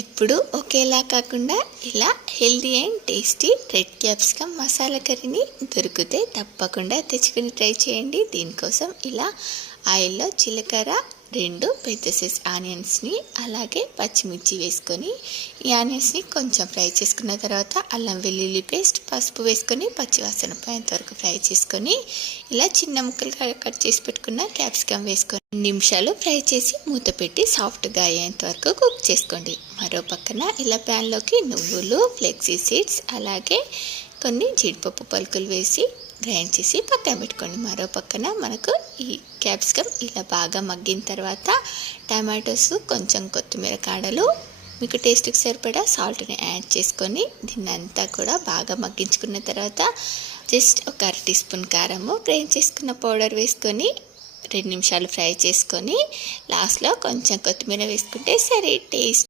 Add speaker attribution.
Speaker 1: ఎప్పుడు ఒకేలా కాకుండా ఇలా healthy and tasty red capsicum masala కర్రీని దొరికితే తప్పకుండా తెచ్చుకుని ట్రై చేయండి. దీనికోసం ఇలా ఆయిల్లో జీలకర్ర రెండు పెద్ద సైజ్ ఆనియన్స్ని అలాగే పచ్చిమిర్చి వేసుకొని ఈ ఆనియన్స్ని కొంచెం ఫ్రై చేసుకున్న తర్వాత అల్లం వెల్లుల్లి పేస్ట్ పసుపు వేసుకొని పచ్చివాసన పోయేంత వరకు ఫ్రై చేసుకొని ఇలా చిన్న ముక్కలుగా కట్ చేసి పెట్టుకున్న క్యాప్సికమ్ వేసుకొని నిమిషాలు ఫ్రై చేసి మూత పెట్టి సాఫ్ట్గా అయ్యేంత వరకు కుక్ చేసుకోండి. మరో పక్కన ఇలా ప్యాన్లోకి నువ్వులు ఫ్లెక్సీ సీడ్స్ అలాగే కొన్ని జీడిపప్పు పలుకులు వేసి గ్రైండ్ చేసి పక్కన పెట్టుకోండి. మరో పక్కన మనకు ఈ క్యాప్సికమ్ ఇలా బాగా మగ్గిన తర్వాత టమాటోస్ కొంచెం కొత్తిమీర కాడలు మీకు టేస్ట్కి సరిపడా సాల్ట్ని యాడ్ చేసుకొని దీన్ని అంతా కూడా బాగా మగ్గించుకున్న తర్వాత జస్ట్ ఒక అర టీ స్పూన్ కారము గ్రైండ్ చేసుకున్న పౌడర్ వేసుకొని రెండు నిమిషాలు ఫ్రై చేసుకొని లాస్ట్లో కొంచెం కొత్తిమీర వేసుకుంటే సరే టేస్ట్